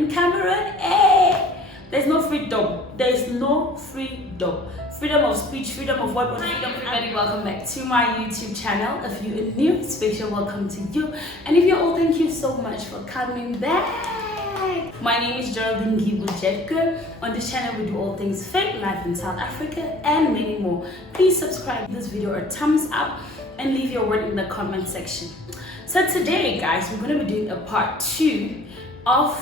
In Cameroon, there's no freedom. There's no freedom. Freedom of speech, freedom of what? Freedom. Everybody, welcome back to my YouTube channel. If you are new, special welcome to you. And if you're old, thank you so much for coming back. My name is Geraldine Ngibu Djetkeu. On this channel, we do all things fake life in South Africa and many more. Please subscribe to this video a thumbs up and leave your word in the comment section. So today, guys, we're going to be doing a part 2 of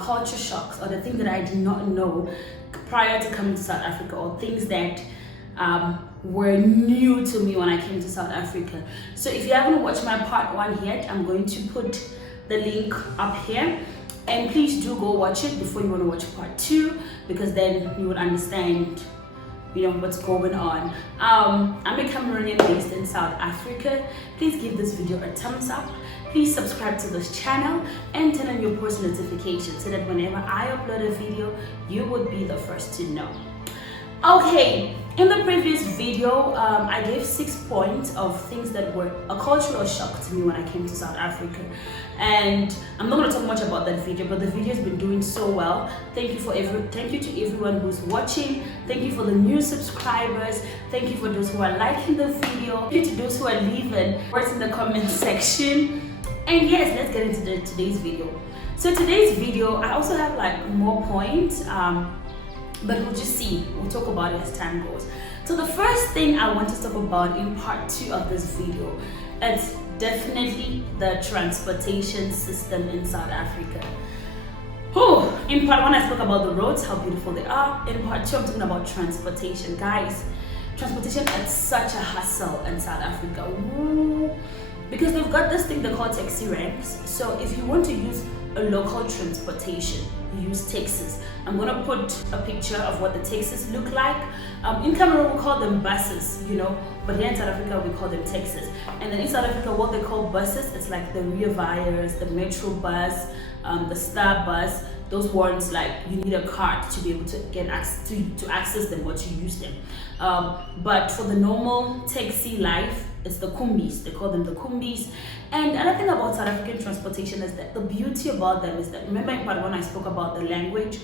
culture shocks, or the thing that I did not know prior to coming to South Africa, or things that were new to me when I came to South Africa. So if you haven't watched my part 1 yet, I'm going to put the link up here, and please do go watch it before you want to watch part 2, because then you would understand, you know, what's going on. I'm a Cameroonian based in South Africa. Please give this video a thumbs up. Please subscribe to this channel and turn on your post notifications so that whenever I upload a video, you would be the first to know. Okay, in the previous video, I gave 6 points of things that were a cultural shock to me when I came to South Africa. And I'm not going to talk much about that video, but the video has been doing so well. Thank you to everyone who's watching. Thank you for the new subscribers. Thank you for those who are liking the video. Thank you to those who are leaving words in the comment section. And yes, let's get into today's video. So today's video, I also have like more points, but we'll just see. We'll talk about it as time goes. So the first thing I want to talk about in part 2 of this video is definitely the transportation system in South Africa. In part 1 I spoke about the roads, how beautiful they are. In part 2 I'm talking about transportation. Guys, transportation is such a hustle in South Africa. Because they've got this thing they call taxi ranks. So if you want to use a local transportation, you use taxis. I'm gonna put a picture of what the taxis look like. In Cameroon we call them buses, you know, but here in South Africa we call them taxis. And then in South Africa what they call buses, it's like the Rea Vias, the Metro bus, the Star bus. Those ones, like, you need a card to be able to get access to access them or to use them. But for the normal taxi life, it's the kumbis. They call them the kumbis. And another thing about South African transportation is that the beauty about them is that, remember in part 1 I spoke about the language.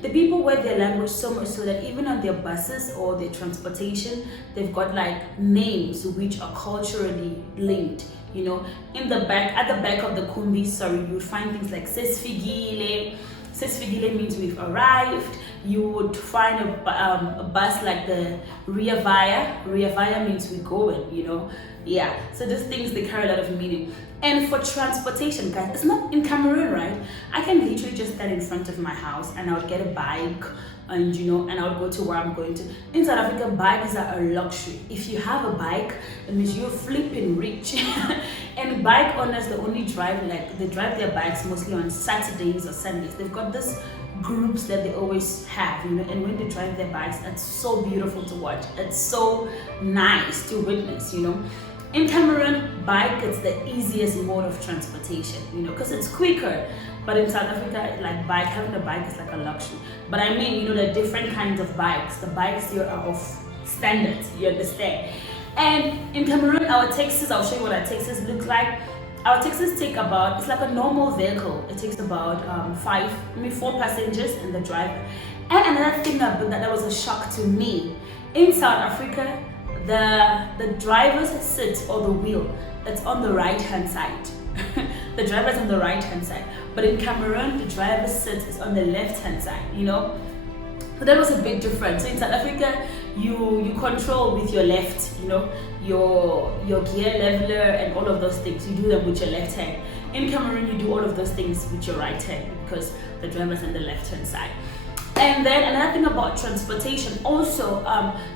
The people wear their language so much so that even on their buses or their transportation, they've got like names which are culturally linked. You know, in the back, at the back of the kumbis, sorry, you'll find things like Sesfigile. Sesfigile means we've arrived. You would find a bus like the Rea Via. Rea Via means we're going, you know. Yeah, so these things, they carry a lot of meaning. And for transportation, guys, it's not in Cameroon, right? I can literally just stand in front of my house and I would get a bike, and you know, and I would go to where I'm going to. In South Africa, bikes are a luxury. If you have a bike, it means you're flipping rich. And bike owners, they only drive, like, they drive their bikes mostly on Saturdays or Sundays. They've got this groups that they always have, you know, and when they drive their bikes, it's so beautiful to watch. It's so nice to witness, you know. In Cameroon, bike is the easiest mode of transportation, you know, because it's quicker. But in South Africa, like, having a bike is like a luxury. But I mean, you know, there are different kinds of bikes. The bikes here are of standards, you understand? And in Cameroon, our taxis, I'll show you what our taxis look like. Our taxis take about, it's like a normal vehicle. It takes about 4 passengers and the driver. And another thing that was a shock to me, in South Africa, the driver's seat or the wheel, it's on the right hand side. The driver's on the right hand side. But in Cameroon, the driver's seat is on the left hand side, you know. So that was a big difference. So in South Africa, you control with your left, you know, your gear leveler and all of those things. You do them with your left hand. In Cameroon, you do all of those things with your right hand because the driver's on the left hand side. And then another thing about transportation also,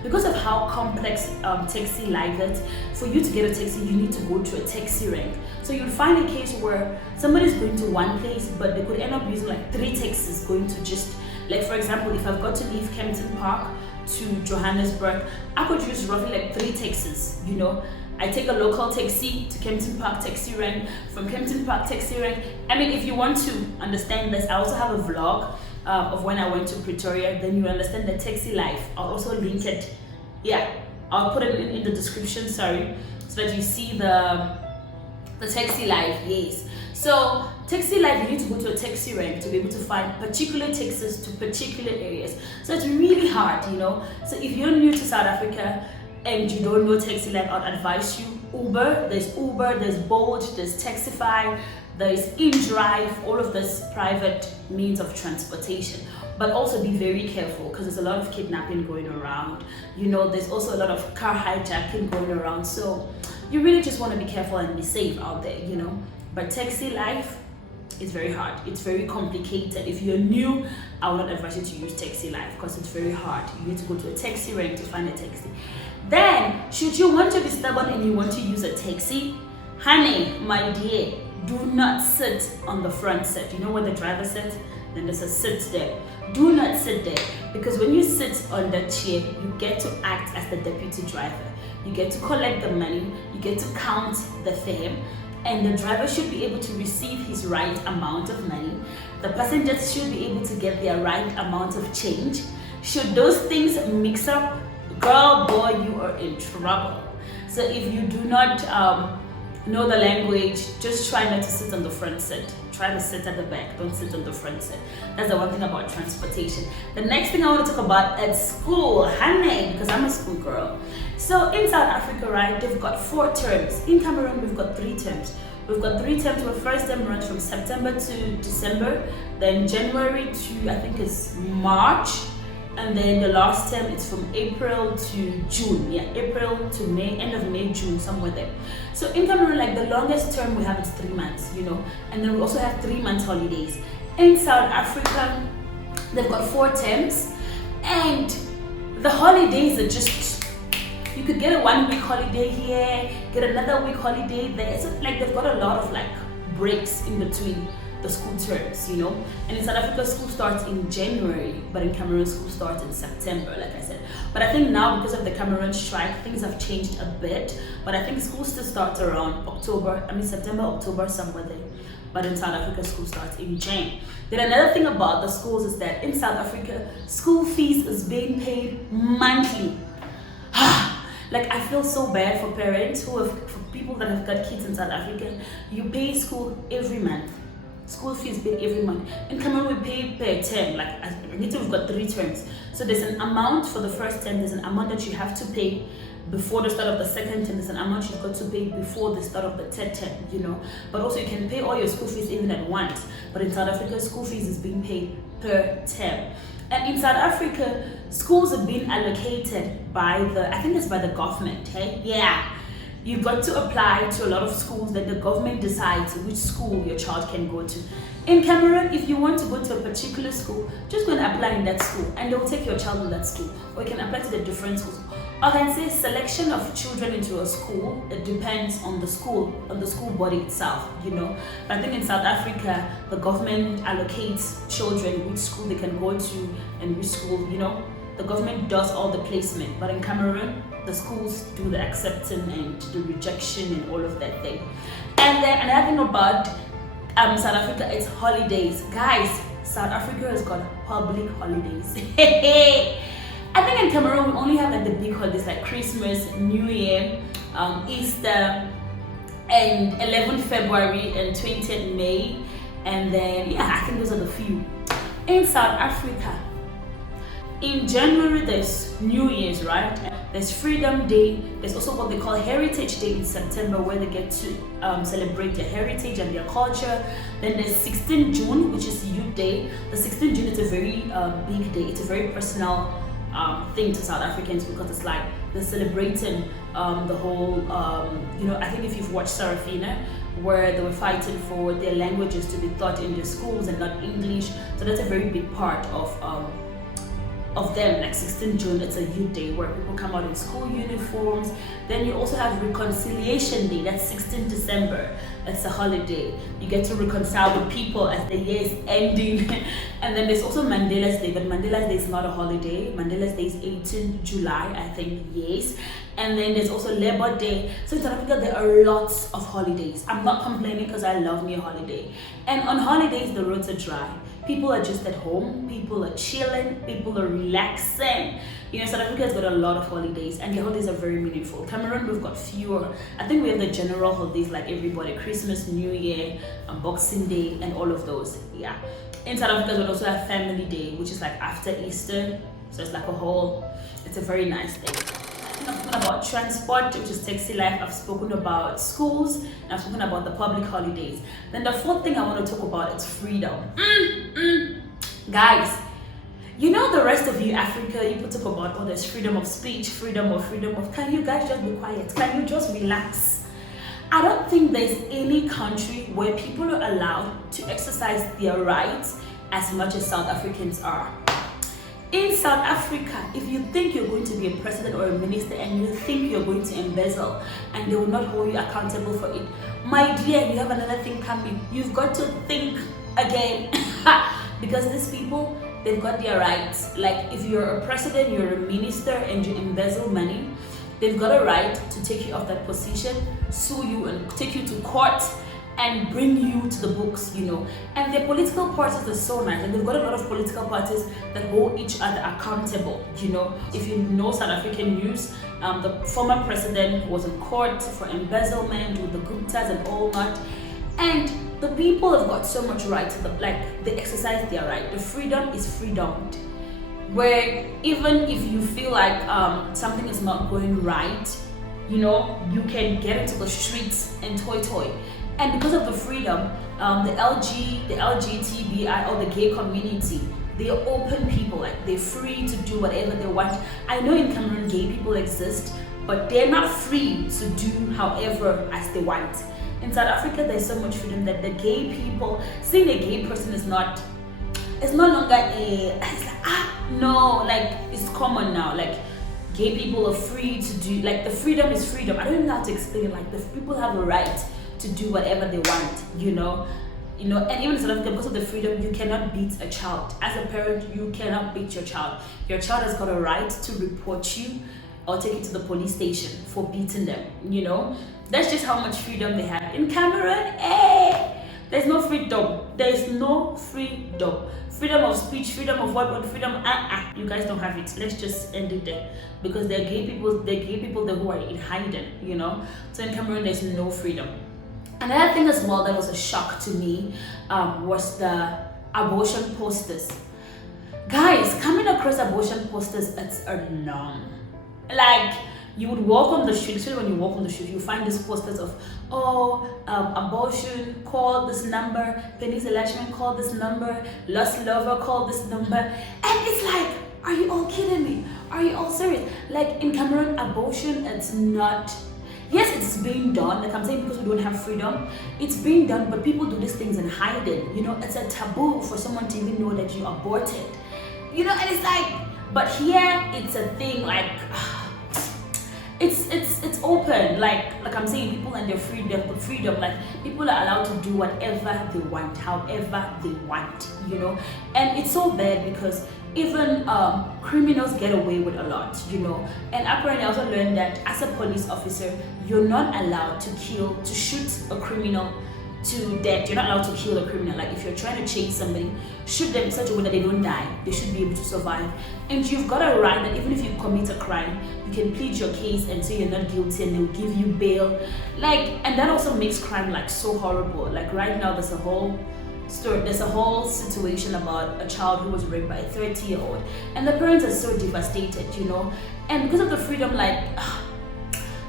because of how complex taxi life is, for you to get a taxi, you need to go to a taxi rank. So you'll find a case where somebody's going to one place, but they could end up using like 3 taxis going to just, like, for example, if I've got to leave Kempton Park to Johannesburg, I could use roughly like 3 taxis, you know. I take a local taxi to Kempton Park taxi rank, from Kempton Park taxi rank. I mean, if you want to understand this, I also have a vlog of when I went to Pretoria, then you understand the taxi life. I'll also link it. Yeah, I'll put it in the description, sorry, so that you see the taxi life. Yes. So taxi life, you need to go to a taxi rank to be able to find particular taxis to particular areas. So it's really hard, you know. So if you're new to South Africa and you don't know taxi life, I'd advise you Uber. There's Bolt, there's Taxify, there's InDrive, all of this private means of transportation. But also be very careful because there's a lot of kidnapping going around. You know, there's also a lot of car hijacking going around. So you really just want to be careful and be safe out there, you know. But taxi life, it's very hard. It's very complicated. If you're new, I would not advise you to use taxi life because it's very hard. You need to go to a taxi rank to find a taxi. Then, should you want to be stubborn and you want to use a taxi, honey, my dear, do not sit on the front seat. You know where the driver sits? Then there's a sit there. Do not sit there, because when you sit on that chair, you get to act as the deputy driver. You get to collect the money, you get to count the fare, and the driver should be able to receive his right amount of money. The passengers should be able to get their right amount of change. Should those things mix up, girl, boy, you are in trouble. So if you do not know the language, just try not to sit on the front seat. Try to sit at the back, don't sit on the front seat. That's the one thing about transportation. The next thing I want to talk about at school, honey, because I'm a school girl. So in South Africa, right, they've got 4 terms. In Cameroon, we've got 3 terms. We've got 3 terms where first term runs from September to December, then January to, I think it's March, and then the last term is from April to June. Yeah, April to May, end of May, June, somewhere there. So in Cameroon, like the longest term we have is 3 months, you know, and then we also have 3 months holidays. In South Africa, they've got 4 terms, and the holidays are just, you could get a 1-week holiday here, get another week holiday there. So like they've got a lot of like breaks in between the school terms, you know. And in South Africa, school starts in January, but in Cameroon, school starts in September, like I said. But I think now, because of the Cameroon strike, things have changed a bit. But I think school still starts around September, October, somewhere there. But in South Africa, school starts in Jan. Then another thing about the schools is that in South Africa, school fees is being paid monthly. Like, I feel so bad for parents for people that have got kids in South Africa. You pay school every month. School fees paid every month. In Cameroon, we pay per term. Like, we've got 3 terms. So there's an amount for the first term, there's an amount that you have to pay before the start of the second term, there's an amount you've got to pay before the start of the third term, you know. But also you can pay all your school fees even at once. But in South Africa, school fees is being paid per term. And in South Africa, schools are being allocated by I think it's by the government, hey? Yeah. You've got to apply to a lot of schools that the government decides which school your child can go to. In Cameroon, if you want to go to a particular school, just go and apply in that school and they'll take your child in that school. Or you can apply to the different schools. I can say selection of children into a school, it depends on the school body itself, you know. But I think in South Africa, the government allocates children which school they can go to and which school, you know. The government does all the placement, but in Cameroon, the schools do the acceptance and the rejection and all of that thing. And then another thing about South Africa is holidays. Guys, South Africa has got public holidays. I think in Cameroon, we only have like the big holidays like Christmas, New Year, Easter, and 11th February and 20th May. And then, yeah, I think those are the few. In South Africa, in January, there's New Year's, right? There's Freedom Day. There's also what they call Heritage Day in September, where they get to celebrate their heritage and their culture. Then there's 16th June, which is Youth Day. The 16th June is a very big day. It's a very personal thing to South Africans because it's like they're celebrating the whole, you know, I think if you've watched Sarafina, where they were fighting for their languages to be taught in their schools and not English. So that's a very big part of them. Like 16th June, it's a youth day where people come out in school uniforms. Then you also have Reconciliation Day, that's 16th December. That's a holiday. You get to reconcile with people as the year is ending. And then there's also Mandela's Day, but Mandela's Day is not a holiday. Mandela's Day is 18th July, I think, yes. And then there's also Labor Day. So in South Africa, there are lots of holidays. I'm not complaining because I love me a holiday. And on holidays, the roads are dry. People are just at home, people are chilling, people are relaxing. You know, South Africa has got a lot of holidays, and the holidays are very meaningful. Cameroon, we've got fewer. I think we have the general holidays like everybody, Christmas, New Year, Boxing Day, and all of those. Yeah. In South Africa, we also have Family Day, which is like after Easter. So it's like it's a very nice day. I've spoken about transport, which is taxi life. I've spoken about schools, and I've spoken about the public holidays. Then the fourth thing I want to talk about is freedom. Guys, you know, the rest of you Africa, you talk about, oh, there's freedom of speech, freedom of, can you guys just be quiet? Can you just relax? I don't think there's any country where people are allowed to exercise their rights as much as South Africans are. In South Africa, if you think you're going to be a president or a minister and you think you're going to embezzle and they will not hold you accountable for it, my dear, you have another thing coming. You've got to think again. Because these people, they've got their rights. Like if you're a president, you're a minister and you embezzle money, they've got a right to take you off that position, sue you and take you to court and bring you to the books, you know. And their political parties are so nice, and they've got a lot of political parties that hold each other accountable, you know. If you know South African news, the former president was in court for embezzlement with the Guptas and all that. And the people have got so much right to they exercise their right. The freedom is freedom, where even if you feel like something is not going right, you know, you can get into the streets and toy. And because of the freedom, the LGBTQI or the gay community, they are open people, like they're free to do whatever they want. I know in Cameroon gay people exist, but they're not free to do however as they want. In South Africa, there's so much freedom that the gay people, seeing a gay person is no longer it's common now. Like gay people are free to do, like the freedom is freedom. I don't even know how to explain it. Like the people have a right to do whatever they want, you know, and even in South Africa, because of the freedom, you cannot beat a child. As a parent, you cannot beat your child. Your child has got a right to report you or take you to the police station for beating them, you know. That's just how much freedom they have. In Cameroon, there's no freedom. There's no freedom. Freedom of speech, freedom of what, freedom, you guys don't have it. Let's just end it there. Because they're gay people who are in hiding, you know. So in Cameroon, there's no freedom. Another thing as well that was a shock to me was the abortion posters. Guys, coming across abortion posters, it's a norm. Like, you would walk on the street, especially when you walk on the street, you find these posters of, abortion, call this number, Penny's Elashman, call this number, Lost Lover, call this number. And it's like, are you all kidding me? Are you all serious? Like in Cameroon, abortion, it's not, yes, it's being done, like I'm saying, because we don't have freedom, it's being done, but people do these things in hiding, you know. It's a taboo for someone to even know that you aborted, you know. And it's like, but here, it's a thing, like, it's open, like I'm saying, people and their freedom, like people are allowed to do whatever they want, however they want, you know. And it's so bad because even criminals get away with a lot, you know. And apparently I also learned that as a police officer, you're not allowed to shoot a criminal to death. You're not allowed to kill a criminal. Like if you're trying to chase somebody, shoot them in such a way that they don't die. They should be able to survive. And you've got a right that even if you commit a crime, you can plead your case and say you're not guilty, and they'll give you bail. Like, and that also makes crime like so horrible. Like right now, there's a whole situation about a child who was raped by a 30-year-old, and the parents are so devastated, you know. And because of the freedom, like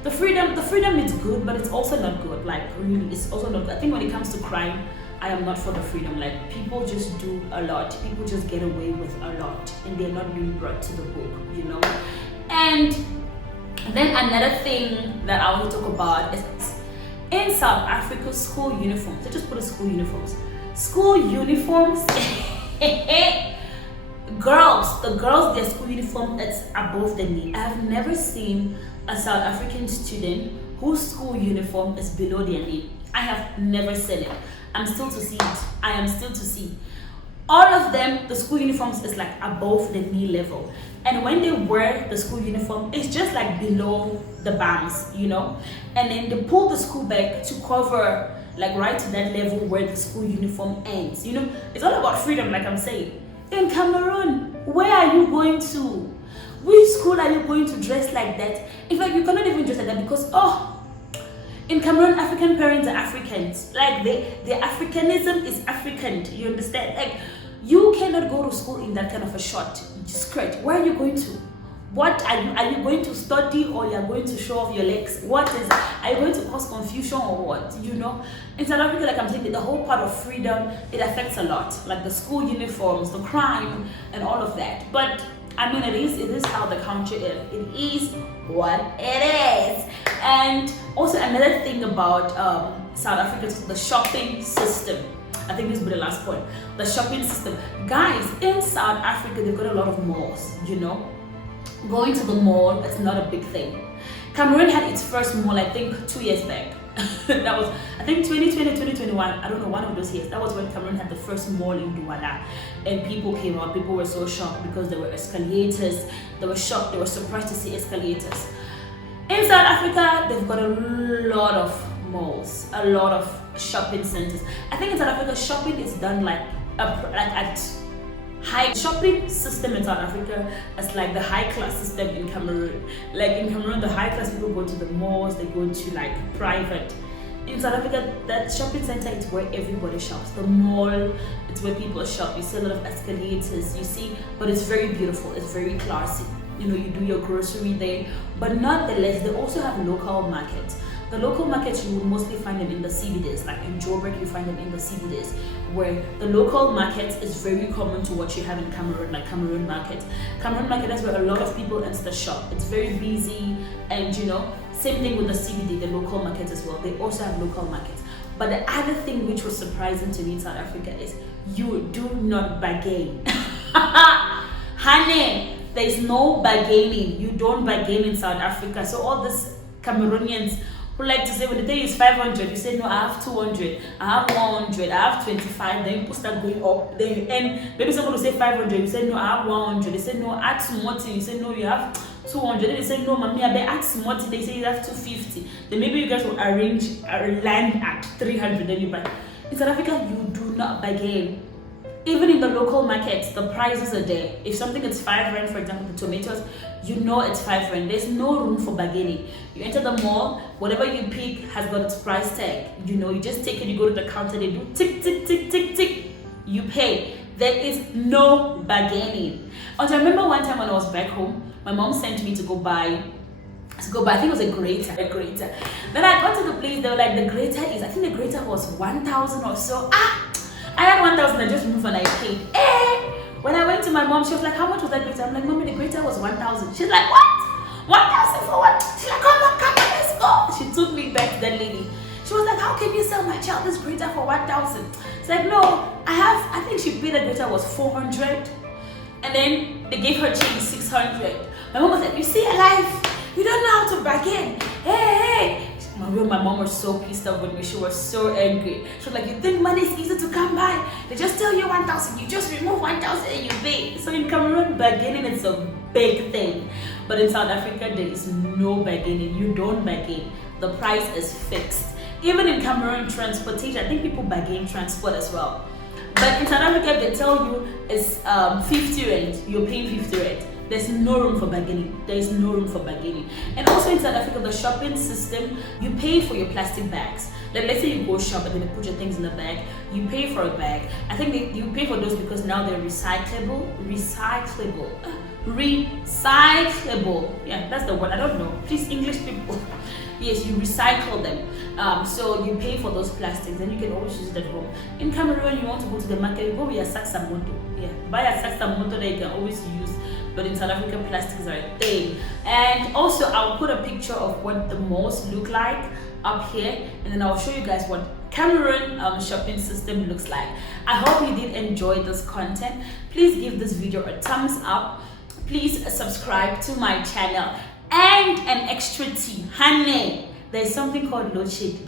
the freedom is good, but it's also not good. Like really, it's also not. I think when it comes to crime, I am not for the freedom. Like people just do a lot. People just get away with a lot, and they're not being brought to the book, you know. And then another thing that I want to talk about is in South Africa, school uniforms. They just put school uniforms. School uniforms. Girls, their school uniform, it's above the knee. I have never seen a South African student whose school uniform is below their knee. I have never seen it. I'm still to see it. I am still to see. All of them, the school uniforms is like above the knee level. And when they wear the school uniform, it's just like below the bands, you know. And then they pull the school bag to cover like right to that level where the school uniform ends. You know, it's all about freedom, like I'm saying. In Cameroon, where are you going to? Which school are you going to dress like that? In fact, you cannot even dress like that because, in Cameroon, African parents are Africans. Like, their Africanism is African. You understand? Like, you cannot go to school in that kind of a short skirt. Where are you going to? What are you going to study, or you are going to show off your legs? Are you going to cause confusion or what? You know, in South Africa, like I'm saying, the whole part of freedom, it affects a lot, like the school uniforms, the crime, and all of that. But I mean, it is how the country is. It is what it is. And also another thing about South Africa is the shopping system. I think this will be the last point. The shopping system, guys. In South Africa, they've got a lot of malls. You know. Going to the mall, it's not a big thing. Cameroon had its first mall, I think, 2 years back. That was, I think, 2020, 2021. I don't know, one of those years. That was when Cameroon had the first mall in Douala. And people came out. People were so shocked because there were escalators. They were shocked. They were surprised to see escalators. In South Africa, they've got a lot of malls, a lot of shopping centers. I think in South Africa, shopping is done like at high shopping system in South Africa is like the high class system in Cameroon. Like in Cameroon, the high class people go to the malls, they go to like private. In South Africa, that shopping center is where everybody shops. The mall, it's where people shop. You see a lot of escalators, you see, but it's very beautiful, it's very classy. You know, you do your grocery there, but nonetheless, they also have local markets. The local markets, you will mostly find them in the CBDs, like in Joburg, you find them in the CBDs, where the local market is very common to what you have in Cameroon, like Cameroon market. Cameroon market is where a lot of people enter the shop. It's very busy, and you know, same thing with the CBD, the local markets as well. They also have local markets. But the other thing which was surprising to me in South Africa is you do not bargain. Honey, there's no bargaining. You don't bargain in South Africa. So all these Cameroonians who like to say when the day is 500, you say no, I have 200, I have 100, I have 25. Then people start going up. Then you end. Maybe someone will say 500, you say no, I have 100. They say no, add some more thing. You say no, you have 200. Then they say no, mommy, I bet add some more thing. They say you have 250. Then maybe you guys will arrange a land at 300. Then you buy. In South Africa, you do not bargain. Even in the local markets, the prices are there. If something is 5 rand, for example, the tomatoes, you know it's 5 rand. There's no room for bargaining. You enter the mall, whatever you pick has got its price tag. You know, you just take it, you go to the counter, they do tick, tick, tick, tick, tick. You pay. There is no bargaining. I remember one time when I was back home, my mom sent me to go buy, I think it was a grater. Then I got to the place, they were like, the grater is, I think the grater was 1,000 or so. I had 1,000, I just moved and I paid. When I went to my mom, she was like, how much was that grater? I'm like, mommy, the grater was 1,000. She's like, what? 1,000 for what? She's like, come on, let's go. She took me back to that lady. She was like, how can you sell my child this grater for 1,000? It's like, no, I think she paid the grater was 400. And then they gave her change 600. My mom was like, you see alive? You don't know how to bargain. Hey. My mom was so pissed off with me. She was so angry. She was like, you think money is easy to come by? They just tell you 1,000, you just remove 1,000 and you pay. So in Cameroon, bargaining is a big thing. But in South Africa, there is no bargaining. You don't bargain. The price is fixed. Even in Cameroon, transportation, I think people bargain transport as well. But in South Africa, they tell you it's 50 rand. You're paying 50 rand. There's no room for bargaining. There is no room for bargaining. And also in South Africa, the shopping system, you pay for your plastic bags. Like let's say you go shop and then they put your things in a bag. You pay for a bag. I think you pay for those because now they're recyclable. Yeah, that's the word. I don't know. Please, English people. Yes, you recycle them. So you pay for those plastics and you can always use it at home. In Cameroon, you want to go to the market, you go with your saksamoto. Yeah, buy a saksamoto that you can always use. But in South Africa, plastics are a thing. And also, I'll put a picture of what the malls look like up here, and then I'll show you guys what Cameroon shopping system looks like. I hope you did enjoy this content. Please give this video a thumbs up. Please subscribe to my channel. And an extra tea, honey, there's something called loadshedding.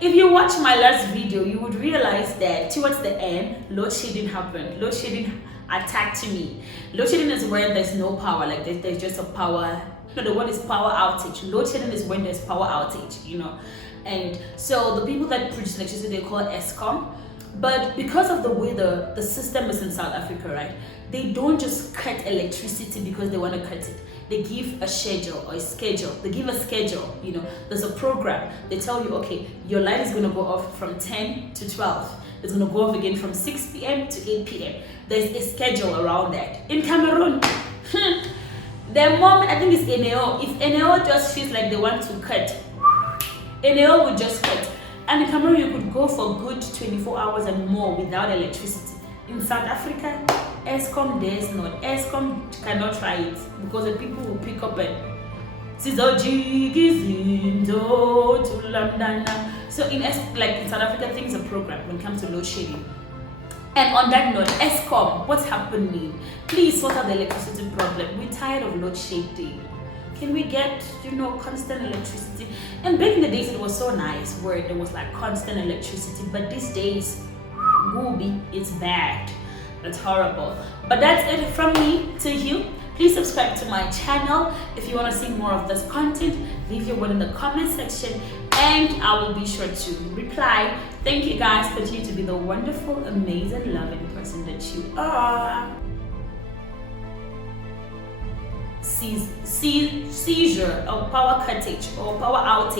If you watch my last video, you would realize that towards the end, loadshedding happened. Loadshedding attacked me. Loadshedding is when there's no power, like there's just a power. No, the word is power outage. Loadshedding is when there's power outage, you know. And so the people that produce electricity, they call it ESCOM. But because of the weather, the system is in South Africa, right? They don't just cut electricity because they want to cut it. They give a schedule or a schedule. They give a schedule, you know, there's a program. They tell you, okay, your light is going to go off from 10 to 12. It's going to go off again from 6 p.m. to 8 p.m. There's a schedule around that. In Cameroon, the moment, I think it's NAO. If NAO just feels like they want to cut, NAO would just cut. And in Cameroon, you could go for good 24 hours and more without electricity. In South Africa, ESCOM dares not. ESCOM cannot try it because the people will pick up and so in South Africa, things are programmed when it comes to load shedding. And on that note, ESCOM, what's happening? Please sort out the electricity problem. We're tired of load shedding. Can we get, you know, constant electricity? And back in the days, it was so nice where there was like constant electricity. But these days, Gooby, it's bad. That's horrible. But that's it from me to you. Please subscribe to my channel. If you want to see more of this content, leave your word in the comment section and I will be sure to reply. Thank you guys. Continue to be the wonderful, amazing, loving person that you are. Seizure or power cuttage or power outage.